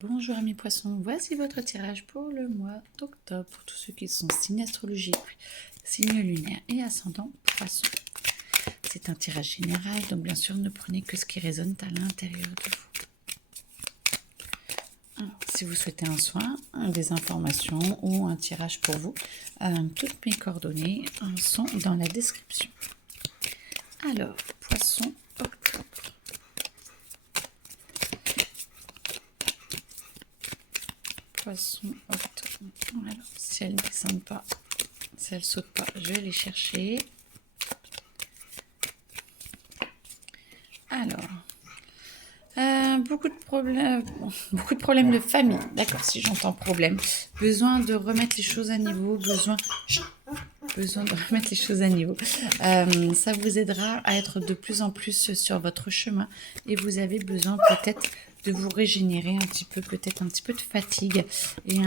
Bonjour amis poissons, voici votre tirage pour le mois d'octobre pour tous ceux qui sont signes astrologiques, signes lunaires et ascendant poisson. C'est un tirage général, donc bien sûr ne prenez que ce qui résonne à l'intérieur de vous. Alors, si vous souhaitez un soin, des informations ou un tirage pour vous, toutes mes coordonnées sont dans la description. Alors, poisson octobre. Poisson octobre. Alors, si elles ne descendent pas, si elles ne sautent pas, je vais les chercher. Alors, beaucoup de problèmes de famille. D'accord, si j'entends problème. Besoin de remettre les choses à niveau. Besoin de remettre les choses à niveau. Ça vous aidera à être de plus en plus sur votre chemin et vous avez besoin peut-être de vous régénérer un petit peu, peut-être un petit peu de fatigue et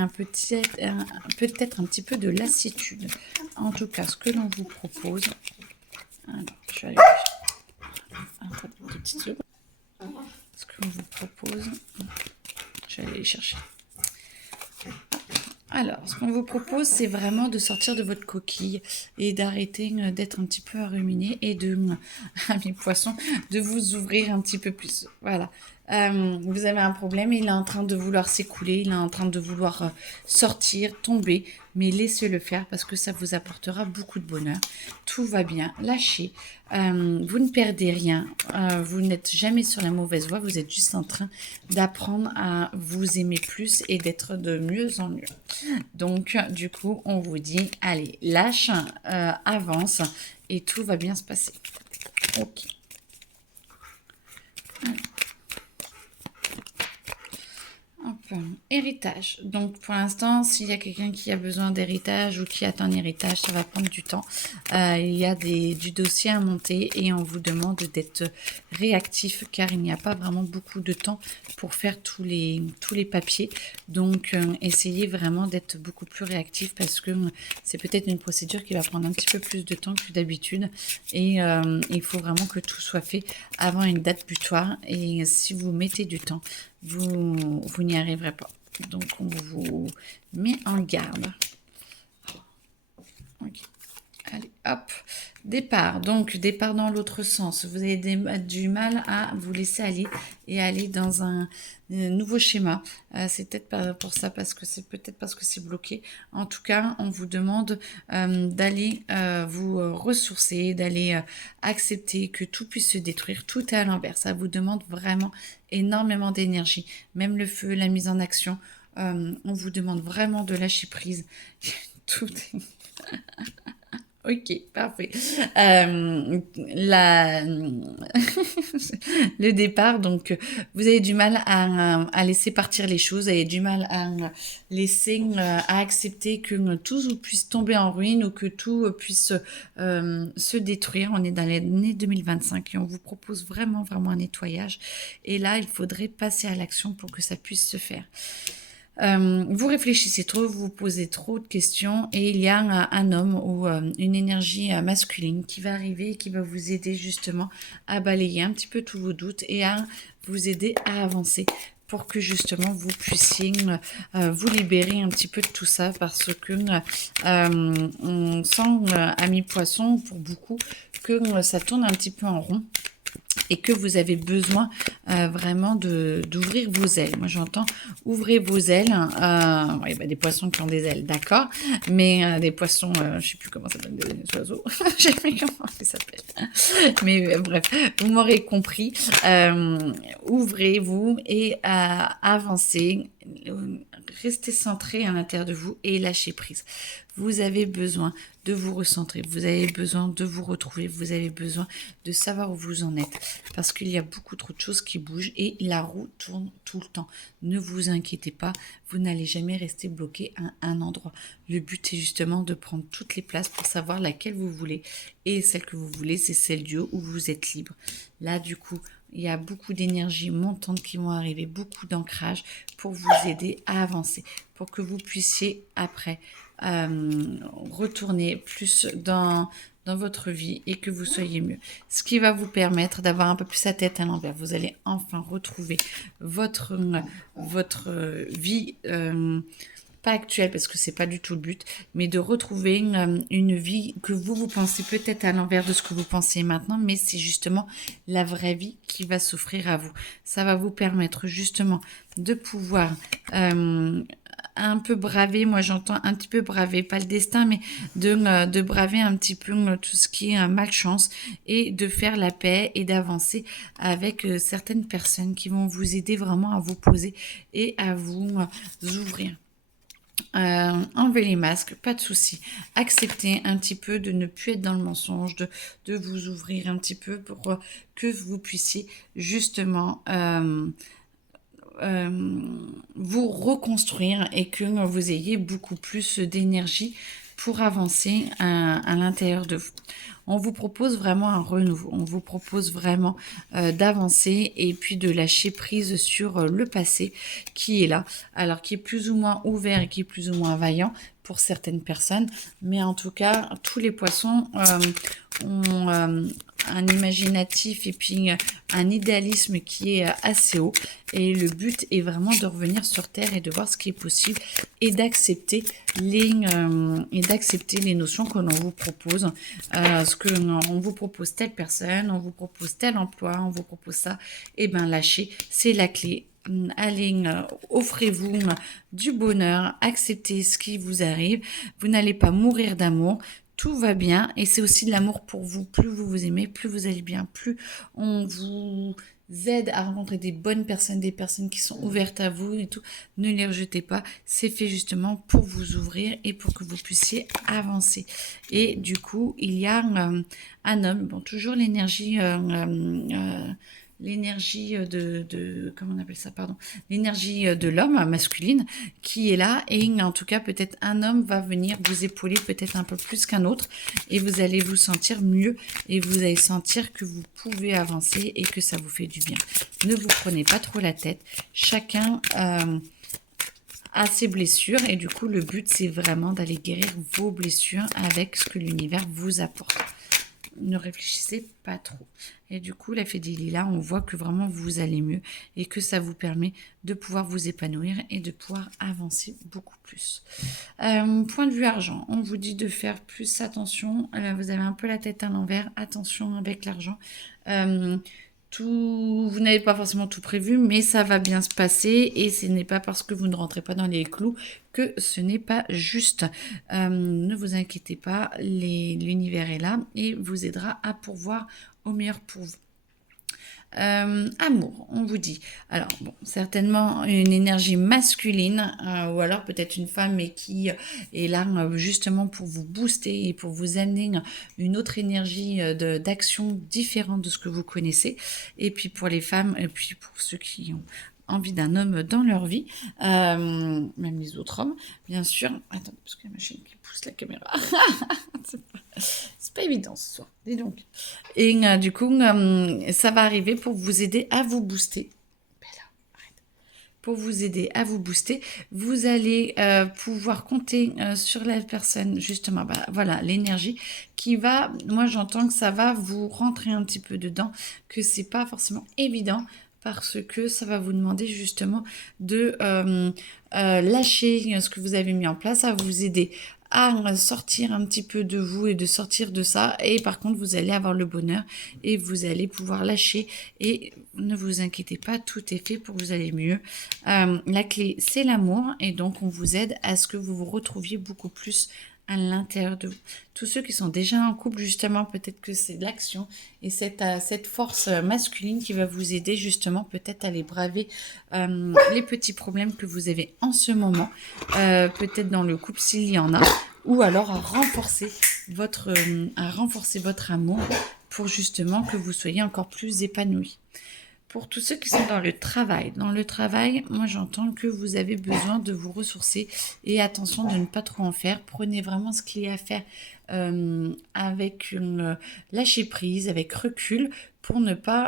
peut-être un petit peu de lassitude. En tout cas, ce que l'on vous propose... Alors, je vais aller... Deux petites secondes. Ce que l'on vous propose... Je vais aller les chercher. Alors, ce qu'on vous propose, c'est vraiment de sortir de votre coquille et d'arrêter d'être un petit peu à ruminer et mes poissons, de vous ouvrir un petit peu plus. Voilà. Vous avez un problème, il est en train de vouloir s'écouler, il est en train de vouloir sortir, tomber, mais laissez-le faire parce que ça vous apportera beaucoup de bonheur. Tout va bien, lâchez. Vous ne perdez rien, vous n'êtes jamais sur la mauvaise voie, vous êtes juste en train d'apprendre à vous aimer plus et d'être de mieux en mieux. Donc, du coup, on vous dit, allez, lâche, avance et tout va bien se passer. Ok. Alors. Héritage. Donc pour l'instant, s'il y a quelqu'un qui a besoin d'héritage ou qui attend un héritage, ça va prendre du temps. Il y a du dossier à monter et on vous demande d'être réactif car il n'y a pas vraiment beaucoup de temps pour faire tous les papiers. Donc essayez vraiment d'être beaucoup plus réactif parce que c'est peut-être une procédure qui va prendre un petit peu plus de temps que d'habitude et il faut vraiment que tout soit fait avant une date butoir et si vous mettez du temps, vous n'y arriverez pas. Donc, on vous met en garde. Ok. Allez, hop. Départ. Donc, départ dans l'autre sens. Vous avez du mal à vous laisser aller et aller dans un nouveau schéma. C'est peut-être pas pour ça, c'est peut-être parce que c'est bloqué. En tout cas, on vous demande d'aller vous ressourcer, d'aller accepter que tout puisse se détruire. Tout est à l'envers. Ça vous demande vraiment énormément d'énergie. Même le feu, la mise en action. On vous demande vraiment de lâcher prise. Tout est... Ok, parfait. Le départ, donc, vous avez du mal à laisser partir les choses, vous avez du mal à laisser, à accepter que tout puisse tomber en ruine ou que tout puisse se détruire. On est dans l'année 2025 et on vous propose vraiment, vraiment un nettoyage. Et là, il faudrait passer à l'action pour que ça puisse se faire. Vous réfléchissez trop, vous vous posez trop de questions et il y a un homme ou une énergie masculine qui va arriver et qui va vous aider justement à balayer un petit peu tous vos doutes et à vous aider à avancer pour que justement vous puissiez vous libérer un petit peu de tout ça parce que on sent, amis poissons, pour beaucoup, que ça tourne un petit peu en rond et que vous avez besoin vraiment d'ouvrir vos ailes. Moi, j'entends ouvrez vos ailes. Oui, bah, des poissons qui ont des ailes, d'accord. Mais des poissons, je ne sais plus comment ça s'appelle, des oiseaux. Je sais plus comment ça s'appelle. Mais bref, vous m'aurez compris. Ouvrez-vous et avancez. Restez centré à l'intérieur de vous et lâchez prise. Vous avez besoin de vous recentrer, vous avez besoin de vous retrouver, vous avez besoin de savoir où vous en êtes parce qu'il y a beaucoup trop de choses qui bougent et la roue tourne tout le temps. Ne vous inquiétez pas, vous n'allez jamais rester bloqué à un endroit. Le but est justement de prendre toutes les places pour savoir laquelle vous voulez et celle que vous voulez, c'est celle du haut où vous êtes libre. Là, du coup, il y a beaucoup d'énergie montante qui vont arriver, beaucoup d'ancrage pour vous aider à avancer, pour que vous puissiez après retourner plus dans votre vie et que vous soyez mieux. Ce qui va vous permettre d'avoir un peu plus la tête à l'envers. Vous allez enfin retrouver votre vie, pas actuelle parce que c'est pas du tout le but, mais de retrouver une vie que vous pensez peut-être à l'envers de ce que vous pensez maintenant, mais c'est justement la vraie vie qui va s'offrir à vous. Ça va vous permettre justement de pouvoir un peu braver, moi j'entends un petit peu braver, pas le destin, mais de braver un petit peu tout ce qui est malchance et de faire la paix et d'avancer avec certaines personnes qui vont vous aider vraiment à vous poser et à vous ouvrir. Enlevez les masques, pas de souci. Acceptez un petit peu de ne plus être dans le mensonge, de vous ouvrir un petit peu pour que vous puissiez justement vous reconstruire et que vous ayez beaucoup plus d'énergie pour avancer à l'intérieur de vous. On vous propose vraiment un renouveau, on vous propose vraiment d'avancer et puis de lâcher prise sur le passé qui est là, alors qui est plus ou moins ouvert et qui est plus ou moins vaillant pour certaines personnes, mais en tout cas, tous les poissons ont un imaginatif et puis un idéalisme qui est assez haut. Et le but est vraiment de revenir sur Terre et de voir ce qui est possible et d'accepter les notions que l'on vous propose. Ce que on vous propose telle personne, on vous propose tel emploi, on vous propose ça. Et bien lâchez, c'est la clé. Allez, offrez-vous du bonheur, acceptez ce qui vous arrive. Vous n'allez pas mourir d'amour. Tout va bien et c'est aussi de l'amour pour vous. Plus vous vous aimez, plus vous allez bien, plus on vous aide à rencontrer des bonnes personnes, des personnes qui sont ouvertes à vous et tout. Ne les rejetez pas. C'est fait justement pour vous ouvrir et pour que vous puissiez avancer. Et du coup, il y a un homme, bon, toujours l'énergie comment on appelle ça, pardon, l'énergie de l'homme masculine qui est là et en tout cas peut-être un homme va venir vous épauler peut-être un peu plus qu'un autre et vous allez vous sentir mieux et vous allez sentir que vous pouvez avancer et que ça vous fait du bien. Ne vous prenez pas trop la tête, chacun a ses blessures et du coup le but c'est vraiment d'aller guérir vos blessures avec ce que l'univers vous apporte. Ne réfléchissez pas trop. Et du coup, la fée des lilas, on voit que vraiment vous allez mieux et que ça vous permet de pouvoir vous épanouir et de pouvoir avancer beaucoup plus. Point de vue argent, on vous dit de faire plus attention. Vous avez un peu la tête à l'envers. Attention avec l'argent. Vous n'avez pas forcément tout prévu, mais ça va bien se passer et ce n'est pas parce que vous ne rentrez pas dans les clous que ce n'est pas juste. Ne vous inquiétez pas, l'univers est là et vous aidera à pourvoir au meilleur pour vous. Amour, on vous dit. Alors, bon, certainement une énergie masculine ou alors peut-être une femme mais qui est là justement pour vous booster et pour vous amener une autre énergie d'action différente de ce que vous connaissez. Et puis pour les femmes, et puis pour ceux qui ont envie d'un homme dans leur vie, même les autres hommes, bien sûr. Attendez, parce qu'il y a ma chaîne qui pousse la caméra. C'est pas évident ce soir, dis donc. Et du coup, ça va arriver pour vous aider à vous booster. Pour vous aider à vous booster, vous allez pouvoir compter sur la personne, justement, voilà, l'énergie qui va, moi j'entends que ça va vous rentrer un petit peu dedans, que c'est pas forcément évident, parce que ça va vous demander justement de lâcher ce que vous avez mis en place, à vous aider à sortir un petit peu de vous et de sortir de ça. Et par contre, vous allez avoir le bonheur et vous allez pouvoir lâcher. Et ne vous inquiétez pas, tout est fait pour que vous allez mieux. La clé, c'est l'amour. Et donc, on vous aide à ce que vous vous retrouviez beaucoup plus à l'intérieur de vous. Tous ceux qui sont déjà en couple, justement, peut-être que c'est de l'action et cette force masculine qui va vous aider justement peut-être à aller braver les petits problèmes que vous avez en ce moment, peut-être dans le couple s'il y en a, ou alors à renforcer votre amour pour justement que vous soyez encore plus épanoui. Pour tous ceux qui sont dans le travail, moi j'entends que vous avez besoin de vous ressourcer et attention de ne pas trop en faire. Prenez vraiment ce qu'il y a à faire avec une lâcher prise, avec recul, pour ne pas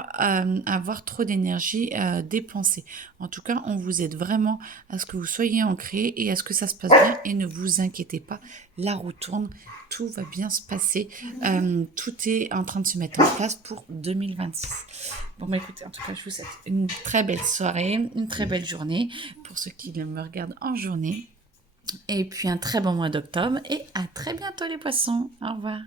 avoir trop d'énergie dépensée. En tout cas, on vous aide vraiment à ce que vous soyez ancré et à ce que ça se passe bien, et ne vous inquiétez pas, la roue tourne, tout va bien se passer, tout est en train de se mettre en place pour 2026. Bon bah écoutez, en tout cas je vous souhaite une très belle soirée, une très belle journée pour ceux qui me regardent en journée, et puis un très bon mois d'octobre, et à très bientôt les poissons, au revoir.